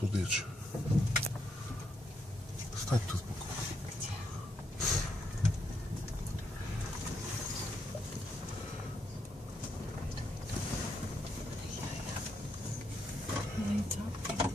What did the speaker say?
Podejdź. Stań tu z boku. Gdzie? No i co?